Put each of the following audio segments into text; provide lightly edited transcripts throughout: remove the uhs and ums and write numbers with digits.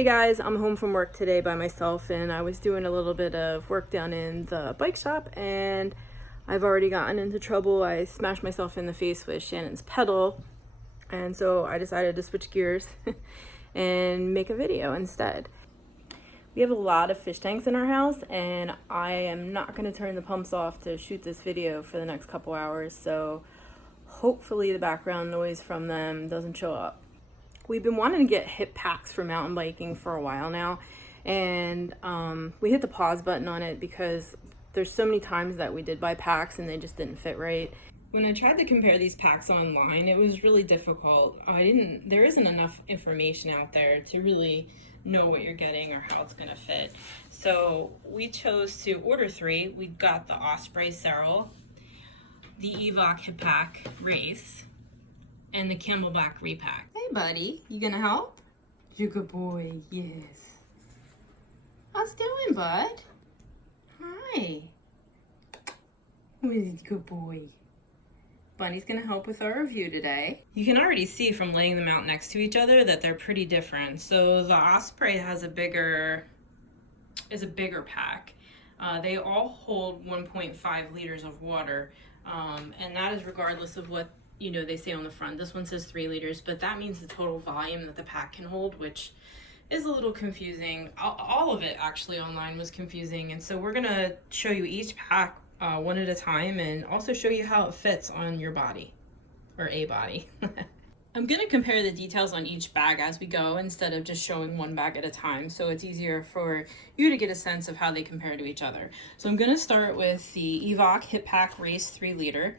Hey guys, I'm home from work today by myself and I was doing a little bit of work down in the bike shop and I've already gotten into trouble. I smashed myself in the face with Shannon's pedal, and so I decided to switch gears and make a video instead. We have a lot of fish tanks in our house and I am not going to turn the pumps off to shoot this video for the next couple hours, so hopefully the background noise from them doesn't show up. We've been wanting to get hip packs for mountain biking for a while now, and we hit the pause button on it because there's so many times that we did buy packs and they just didn't fit right. When I tried to compare these packs online, it was really difficult. There isn't enough information out there to really know what you're getting or how it's gonna fit. So we chose to order three. We got the Osprey Seral, the Evoke Hip Pack Race, and the Camelbak Repack. Hey buddy, you gonna help? You're a good boy, yes. How's it doing, bud? Hi. Who's a good boy? Bunny's gonna help with our review today. You can already see from laying them out next to each other that they're pretty different. So the Osprey is a bigger pack. They all hold 1.5 liters of water, and that is regardless of what they say on the front. This one says 3 liters, but that means the total volume that the pack can hold, which is a little confusing. All of it actually online was confusing, and so we're gonna show you each pack one at a time and also show you how it fits on your body, or a body. I'm gonna compare the details on each bag as we go instead of just showing one bag at a time, so it's easier for you to get a sense of how they compare to each other. So I'm gonna start with the Evoke Hip Pack Race 3 liter.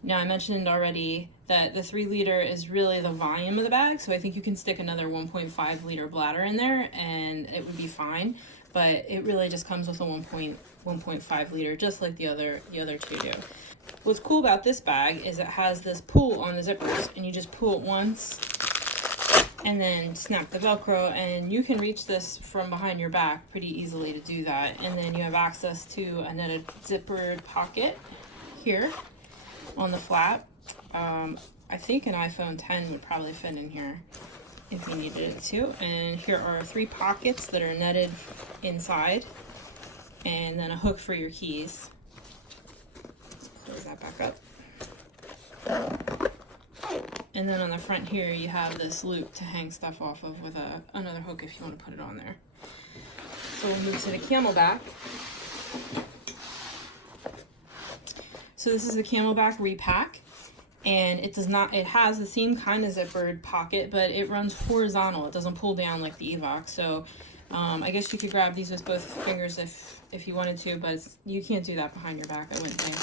Now I mentioned already that the 3 liter is really the volume of the bag, so I think you can stick another 1.5 liter bladder in there and it would be fine, but it really just comes with a 1.5 liter, just like the other two do. What's cool about this bag is it has this pull on the zippers, and you just pull it once and then snap the Velcro, and you can reach this from behind your back pretty easily to do that. And then you have access to a netted zippered pocket here on the flap. I think an iPhone 10 would probably fit in here if you needed it to. And here are 3 pockets that are netted inside, and then a hook for your keys. Close that back up. And then on the front here you have this loop to hang stuff off of with another hook if you want to put it on there. So we'll move to the Camelbak. So this is the Camelbak Repack, and it has the same kind of zippered pocket, but it runs horizontal. It doesn't pull down like the Evoke. So I guess you could grab these with both fingers if you wanted to, but you can't do that behind your back, I wouldn't think.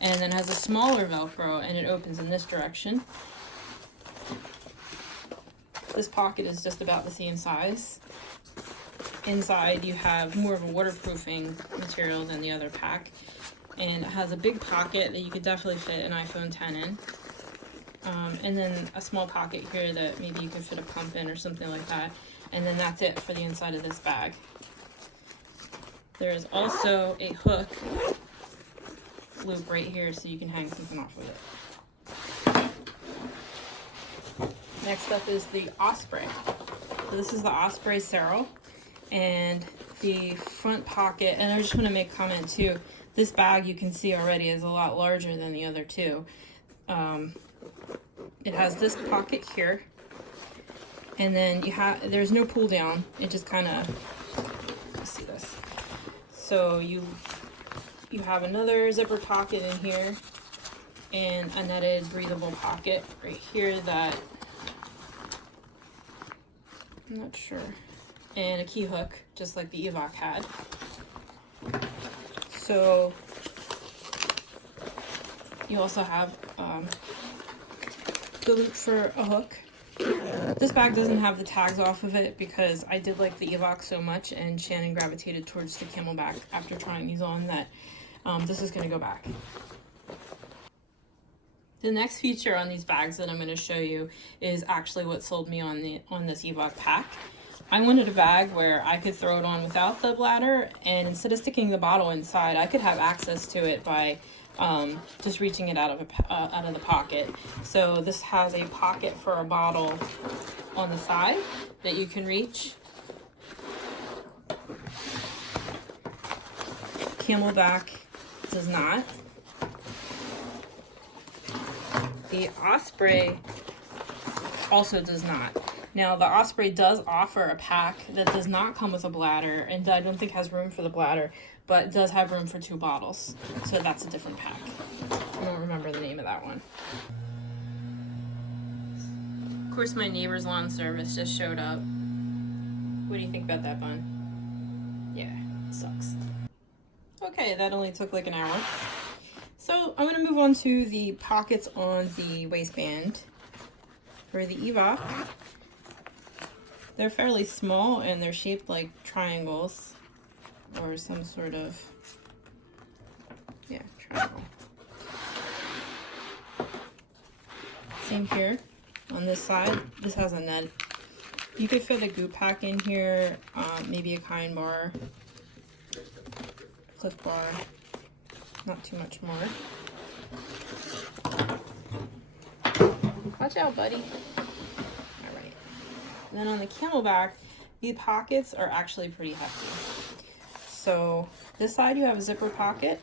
And then it has a smaller Velcro, and it opens in this direction. This pocket is just about the same size. Inside you have more of a waterproofing material than the other pack. And it has a big pocket that you could definitely fit an iPhone 10 in. And then a small pocket here that maybe you could fit a pump in or something like that. And then that's it for the inside of this bag. There is also a hook loop right here so you can hang something off of it. Next up is the Osprey. So this is the Osprey Seral, and the front pocket, and I just want to make a comment too, this bag you can see already is a lot larger than the other two. It has this pocket here, and then there's no pull down. It just kind of, let's see this. So you have another zipper pocket in here, and a netted breathable pocket right here that I'm not sure, and a key hook just like the Evoke had. So you also have the loop for a hook. This bag doesn't have the tags off of it because I did like the Evoke so much, and Shannon gravitated towards the Camelbak after trying these on, that this is going to go back. The next feature on these bags that I'm going to show you is actually what sold me on this Evoke pack. I wanted a bag where I could throw it on without the bladder, and instead of sticking the bottle inside, I could have access to it by just reaching it out of the pocket. So this has a pocket for a bottle on the side that you can reach, Camelbak does not. The Osprey also does not. Now the Osprey does offer a pack that does not come with a bladder, and I don't think has room for the bladder, but does have room for 2 bottles. So that's a different pack. I don't remember the name of that one. Of course, my neighbor's lawn service just showed up. What do you think about that bun? Yeah, sucks. Okay, that only took like an hour. So I'm gonna move on to the pockets on the waistband for the Evoke. They're fairly small and they're shaped like triangles or some sort of, yeah, triangle. Same here on this side. This has a net. You could fit a goop pack in here, maybe a kind bar, Cliff bar, not too much more. Watch out, buddy. All right. And then on the Camelbak, the pockets are actually pretty hefty. So this side you have a zipper pocket,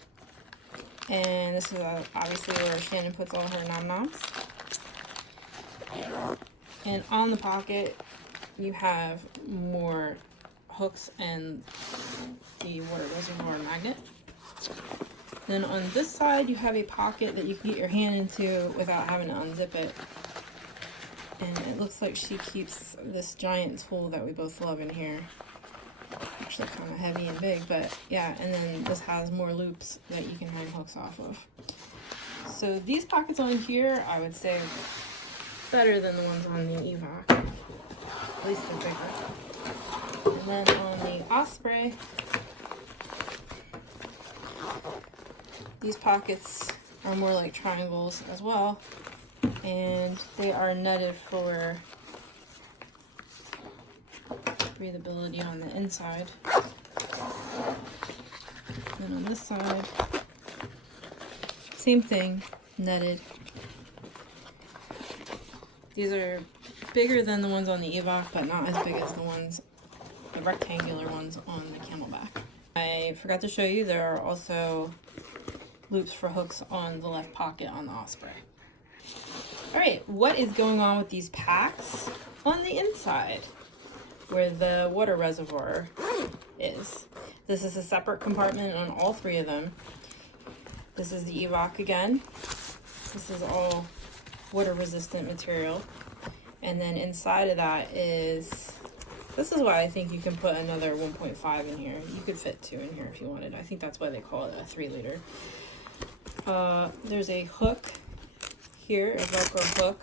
and this is obviously where Shannon puts all her nom-noms. And on the pocket, you have more hooks and the water reservoir magnet. Then on this side, you have a pocket that you can get your hand into without having to unzip it. And it looks like she keeps this giant tool that we both love in here. Actually kind of heavy and big, but yeah. And then this has more loops that you can hang hooks off of. So these pockets on here, I would say better than the ones on the Evoke. At least they're bigger. And then on the Osprey, these pockets are more like triangles as well, and they are netted for breathability on the inside. And on this side, same thing, netted. These are bigger than the ones on the Evoke, but not as big as the rectangular ones on the Camelbak. I forgot to show you, there are also loops for hooks on the left pocket on the Osprey. Alright, what is going on with these packs on the inside where the water reservoir is? This is a separate compartment on all 3 of them. This is the Evoke again. This is all water resistant material. And then inside of that is, this is why I think you can put another 1.5 in here. You could fit 2 in here if you wanted. I think that's why they call it a 3 liter. There's a hook here, a Velcro hook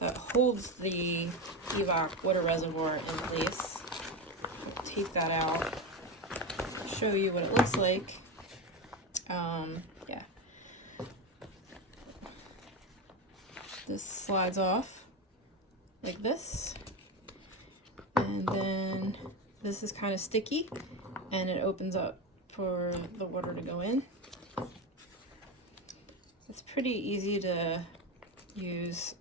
that holds the Evoke water reservoir in place. I'll take that out, show you what it looks like. Yeah. This slides off like this, and then this is kind of sticky and it opens up for the water to go in. It's pretty easy to use,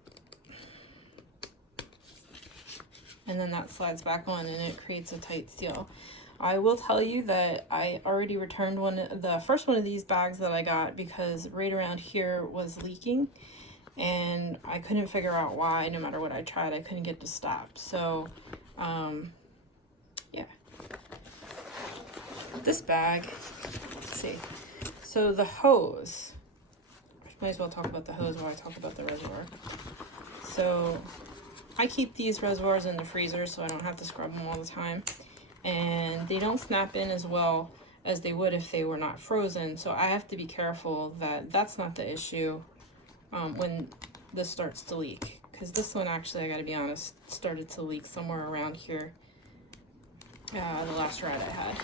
and then that slides back on and it creates a tight seal. I will tell you that I already returned the first one of these bags that I got because right around here was leaking and I couldn't figure out why. No matter what I tried, I couldn't get it to stop. So yeah, this bag, let's see, so the hose, might as well talk about the hose while I talk about the reservoir. So I keep these reservoirs in the freezer so I don't have to scrub them all the time, and they don't snap in as well as they would if they were not frozen. So I have to be careful that that's not the issue when this starts to leak, because this one actually, I gotta be honest, started to leak somewhere around here the last ride I had,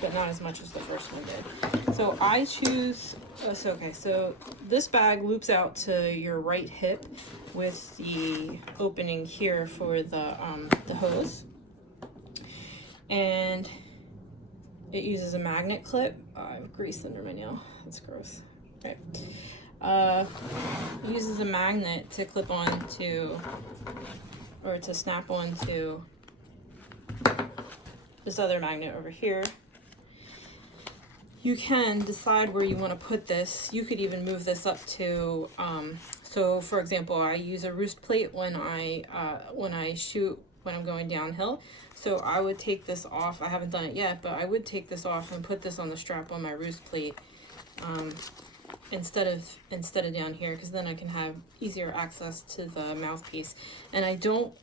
but not as much as the first one did. So I choose, so this bag loops out to your right hip with the opening here for the hose, and it uses a magnet clip. I have grease under my nail, that's gross. Right. It uses a magnet to clip on to, or to snap onto this other magnet over here. you can decide where you want to put this. You could even move this up to, so for example, I use a roost plate when I shoot when I'm going downhill. So I would take this off. I haven't done it yet, but I would take this off and put this on the strap on my roost plate instead of down here, because then I can have easier access to the mouthpiece. And I don't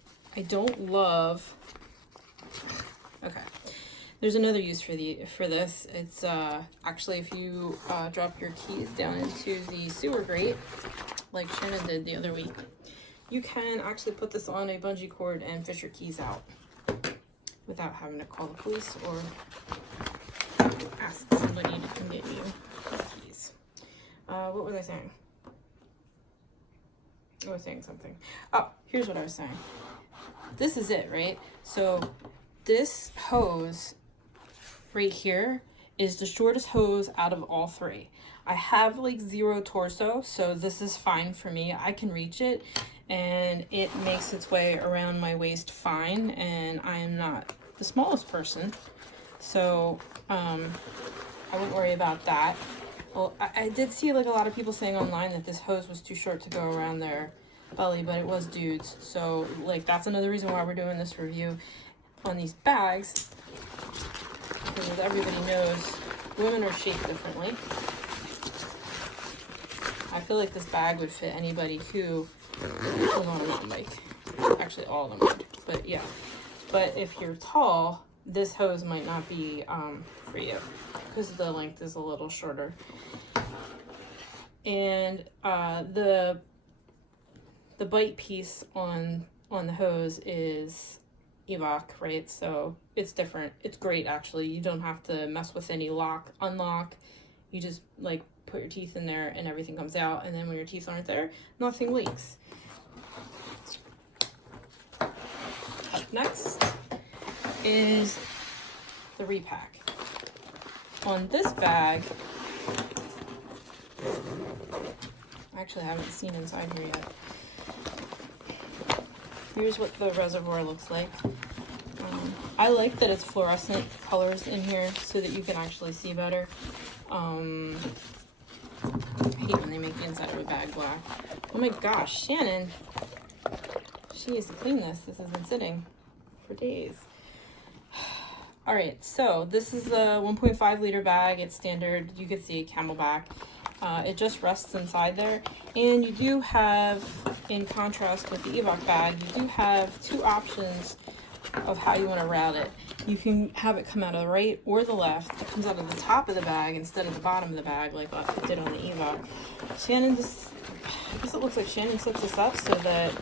love. Okay. There's another use for this. It's actually if you drop your keys down into the sewer grate, like Shannon did the other week, you can actually put this on a bungee cord and fish your keys out without having to call the police or ask somebody to come get you the keys. What was I saying? I was saying something. Oh, here's what I was saying. This is it, right? So this hose right here is the shortest hose out of all three. I have like 0 torso, so this is fine for me. I can reach it and it makes its way around my waist fine, and I am not the smallest person, so I wouldn't worry about that. Well, I did see like a lot of people saying online that this hose was too short to go around their belly, but it was dudes, so like that's another reason why we're doing this review on these bags, because as everybody knows, women are shaped differently. I feel like this bag would fit anybody who, actually all of them would, but yeah. But if you're tall, this hose might not be for you, because the length is a little shorter. And the bite piece on the hose is Evoke, right? So it's different. It's great, actually. You don't have to mess with any lock, unlock. You just like put your teeth in there and everything comes out, and then when your teeth aren't there, nothing leaks. Up next is the repack. On this bag, I actually haven't seen inside here yet. Here's what the Reservoir looks like. I like that it's fluorescent colors in here so that you can actually see better. I hate when they make the inside of a bag black. Oh my gosh, Shannon. She needs to clean this. This has been sitting for days. Alright, so this is a 1.5 liter bag. It's standard. You can see Camelbak. It just rests inside there. And you do have, in contrast with the Evoke bag, you do have 2 options of how you want to route it. You can have it come out of the right or the left. It comes out of the top of the bag instead of the bottom of the bag like it did on the Evoke. Shannon just, I guess it looks like Shannon sets this up so that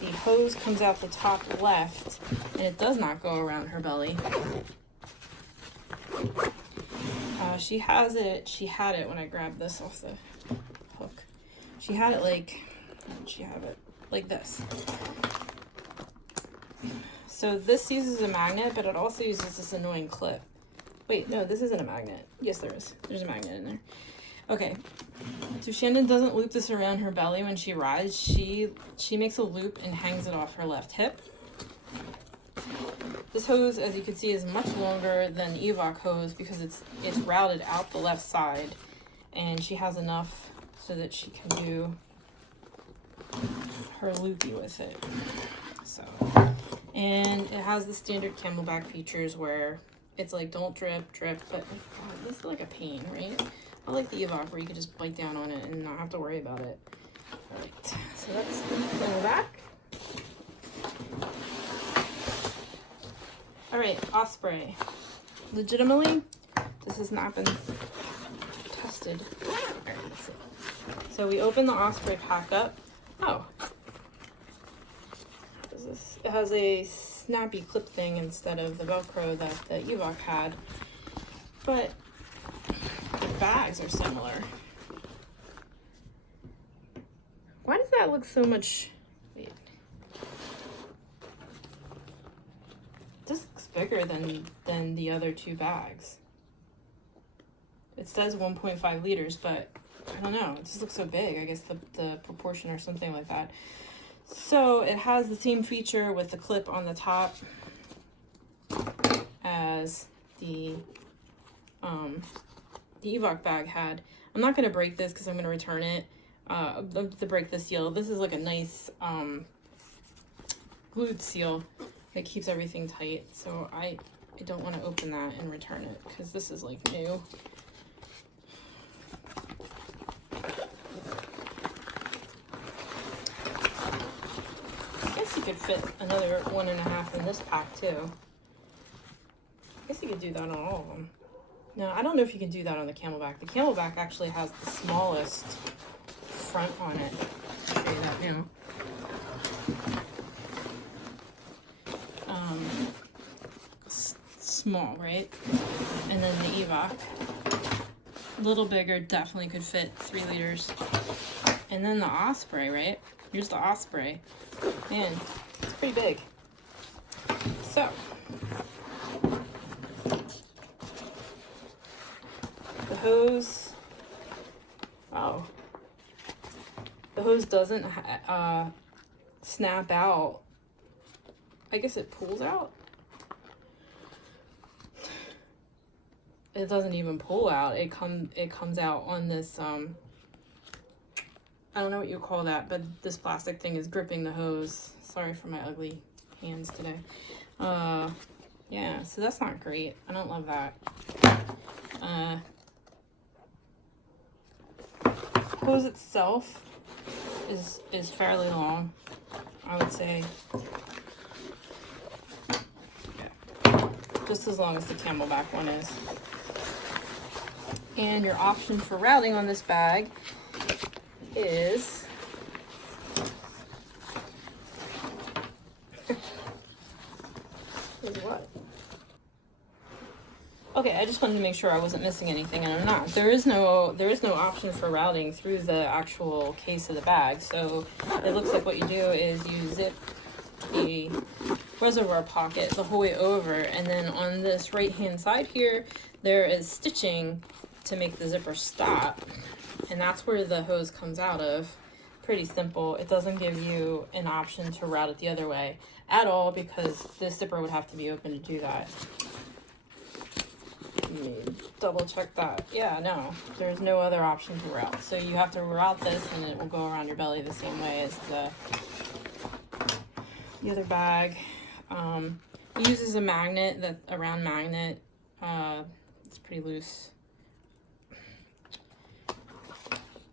the hose comes out the top left and it does not go around her belly. She had it when I grabbed this off the hook. She had it like, how did she have it? Like this. So this uses a magnet, but it also uses this annoying clip. Wait, no, this isn't a magnet. Yes, there is. There's a magnet in there. Okay, so Shannon doesn't loop this around her belly when she rides. She makes a loop and hangs it off her left hip. This hose, as you can see, is much longer than the Evoke hose because it's routed out the left side, and she has enough so that she can do her loopy with it. So, and it has the standard Camelbak features where it's like don't drip, but God, this is like a pain, right? I like the Evoke where you can just bite down on it and not have to worry about it. All right, so that's the Camelbak. All right, Osprey. Legitimately, this has not been tested. All right, let's see. So we open the Osprey pack up. Oh, what is this? It has a snappy clip thing instead of the Velcro that the Evoke had, but the bags are similar. Why does that look so much? Wait. This looks bigger than the other 2 bags. It says 1.5 liters, but I don't know. It just looks so big. I guess the proportion or something like that. So it has the same feature with the clip on the top as the the Evoke bag had. I'm not going to break this because I'm going to return it. To break the seal. This is like a nice glued seal that keeps everything tight. So I don't want to open that and return it because this is like new. I guess you could fit another 1.5 in this pack too. I guess you could do that on all of them. No, I don't know if you can do that on the Camelbak. The Camelbak actually has the smallest front on it. I'll show you that now. Small, right? And then the Evoke, a little bigger, definitely could fit 3 liters. And then the Osprey, right? Here's the Osprey. Man, it's pretty big. So, the hose, wow. The hose doesn't snap out. I guess it pulls out. It doesn't even pull out. It comes out on this I don't know what you call that, but this plastic thing is gripping the hose. Sorry for my ugly hands today. Yeah, so that's not great. I don't love that. Hose itself is fairly long, I would say. Yeah, just as long as the Camelbak one is. And your option for routing on this bag is what? Okay, I just wanted to make sure I wasn't missing anything, and I'm not. There is no option for routing through the actual case of the bag. So it looks like what you do is you zip the reservoir pocket the whole way over, and then on this right hand side here there is stitching to make the zipper stop, and that's where the hose comes out of. Pretty simple. It doesn't give you an option to route it the other way at all because this zipper would have to be open to do that. Let me double check that. Yeah, no, there's no other option to route. So you have to route this and it will go around your belly the same way as the other bag. It uses a magnet, a round magnet. It's pretty loose.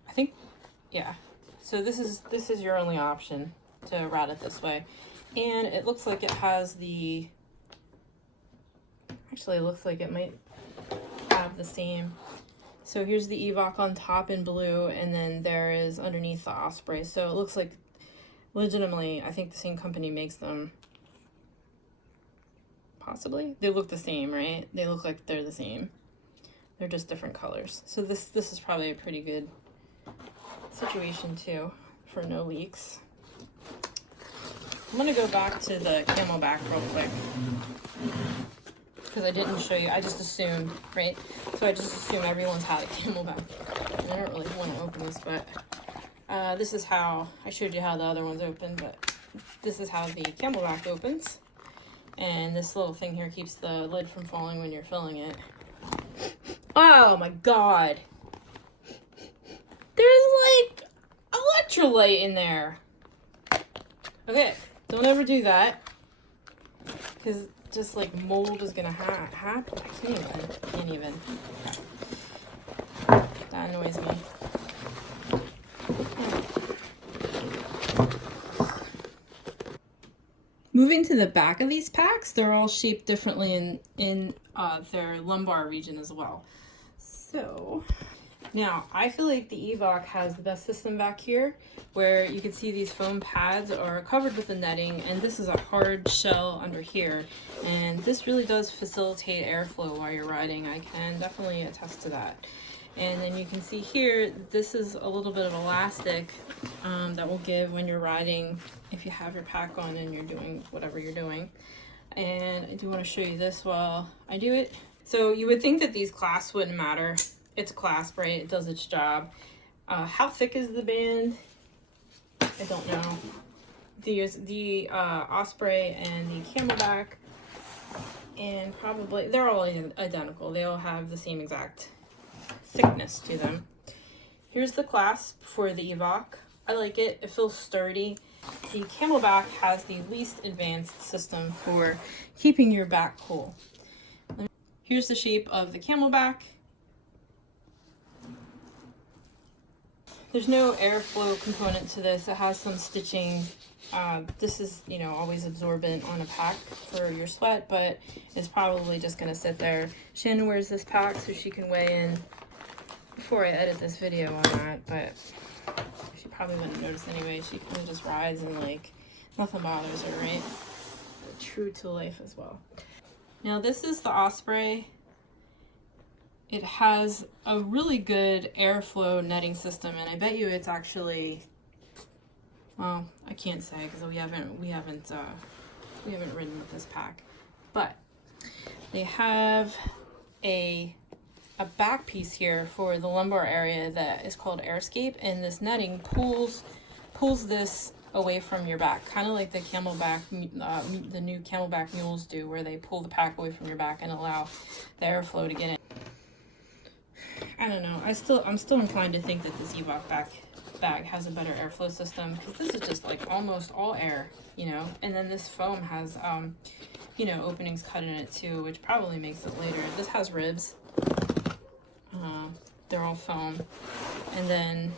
I think, yeah. So this is your only option to route it this way. And it looks like it has the, actually it looks like it might have the same. So here's the Evoke on top in blue, and then there is underneath the Osprey. So it looks like, legitimately, I think the same company makes them. Possibly. They look the same, right? They look like they're the same. They're just different colors. So this is probably a pretty good situation too for no leaks. I'm gonna go back to the Camelbak real quick because I didn't show you. I just assumed, right? So I just assume everyone's had a Camelbak. And I don't really want to open this, but this is how I showed you how the other ones open, but this is how the Camelbak opens. And this little thing here keeps the lid from falling when you're filling it. Oh my god! There's like electrolyte in there. Okay, don't ever do that, because just like mold is gonna happen. I can't even. Okay. That annoys me. Moving to the back of these packs, they're all shaped differently in their lumbar region as well. So now I feel like the Evoke has the best system back here, where you can see these foam pads are covered with the netting, and this is a hard shell under here, and this really does facilitate airflow while you're riding. I can definitely attest to that. And then you can see here, this is a little bit of elastic that will give when you're riding, if you have your pack on and you're doing whatever you're doing. And I do want to show you this while I do it. So you would think that these clasps wouldn't matter. It's a clasp, right? It does its job. How thick is the band? I don't know. The Osprey and the Camelbak, and probably, they're all identical. They all have the same exact thickness to them. Here's the clasp for the Evoke. I like it. It feels sturdy. The Camelbak has the least advanced system for keeping your back cool. Here's the shape of the Camelbak. There's no airflow component to this. It has some stitching. This is, you know, always absorbent on a pack for your sweat, but it's probably just gonna sit there. Shannon wears this pack so she can weigh in before I edit this video on that, but she probably wouldn't notice anyway. She kind of just rides and like nothing bothers her, right? True to life as well. Now this is the Osprey. It has a really good airflow netting system, and I bet you it's actually, well, I can't say because we haven't ridden with this pack, but they have a back piece here for the lumbar area that is called Airscape, and this netting pulls this away from your back, kind of like the Camelbak, the new Camelbak mules do, where they pull the pack away from your back and allow the airflow to get in. I don't know. I'm still inclined to think that this Evoke bag has a better airflow system, because this is just like almost all air, you know. And then this foam has, you know, openings cut in it too, which probably makes it later. This has ribs. They're all foam, and then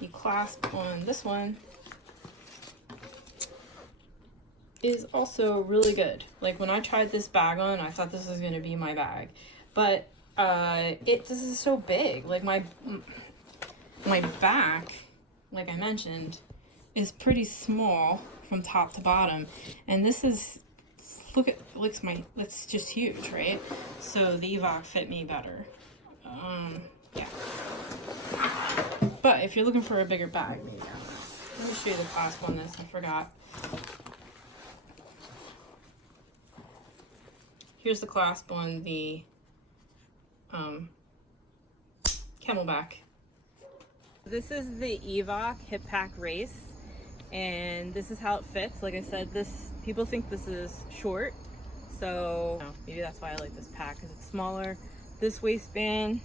the clasp on this one is also really good. Like when I tried this bag on, I thought this was going to be my bag, but this is so big. Like my back, like I mentioned, is pretty small from top to bottom, and this is, it's just huge, right? So the Evoke fit me better. Yeah. But if you're looking for a bigger bag, maybe. Let me show you the clasp on this. I forgot. Here's the clasp on the Camelbak. This is the Evoke Hip Pack Race, and this is how it fits. Like I said, people think this is short, so maybe that's why I like this pack, because it's smaller. This waistband,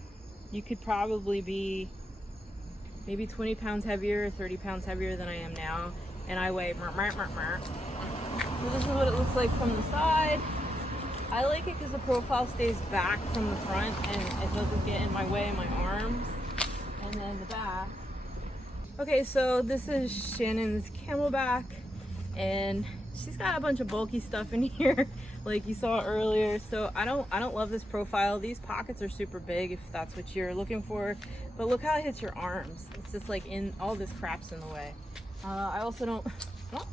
you could probably be maybe 20 pounds heavier, 30 pounds heavier than I am now, and I weigh So this is what it looks like from the side. I like it because the profile stays back from the front and it doesn't get in my way in my arms. And then the back. Okay, so this is Shannon's Camelbak, and she's got a bunch of bulky stuff in here like you saw earlier. So I don't love this profile. These pockets are super big if that's what you're looking for, but look how it hits your arms. It's just like all this crap's in the way. I also don't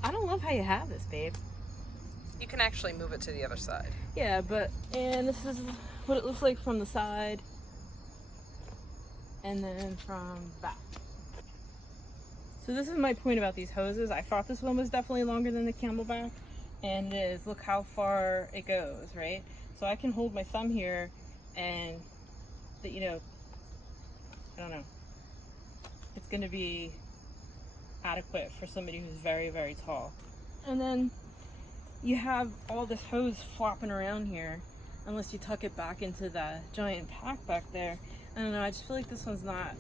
love how you have this, babe. You can actually move it to the other side. Yeah, and this is what it looks like from the side, and then from back. So this is my point about these hoses. I thought this one was definitely longer than the Camelbak, and it is. Look how far it goes, right? So I can hold my thumb here, and you know, I don't know. It's going to be adequate for somebody who's very, very tall. And then you have all this hose flopping around here, unless you tuck it back into the giant pack back there. I don't know, I just feel like this is not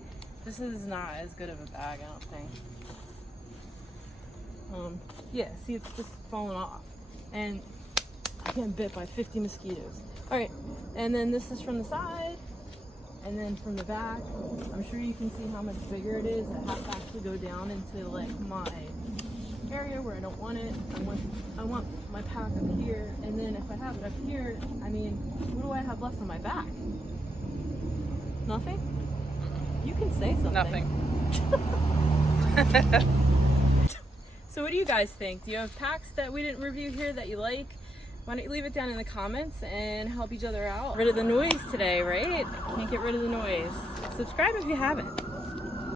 as good of a bag, I don't think. Yeah, see, it's just falling off. And I'm getting bit by 50 mosquitoes. Alright, and then this is from the side, and then from the back. I'm sure you can see how much bigger it is. I have to actually go down into like my area where I don't want it. I want my pack up here, and then if I have it up here, I mean, what do I have left on my back? Nothing? You can say something. Nothing. So what do you guys think? Do you have packs that we didn't review here that you like? Why don't you leave it down in the comments and help each other out? Rid of the noise today, right? Can't get rid of the noise. Subscribe if you haven't.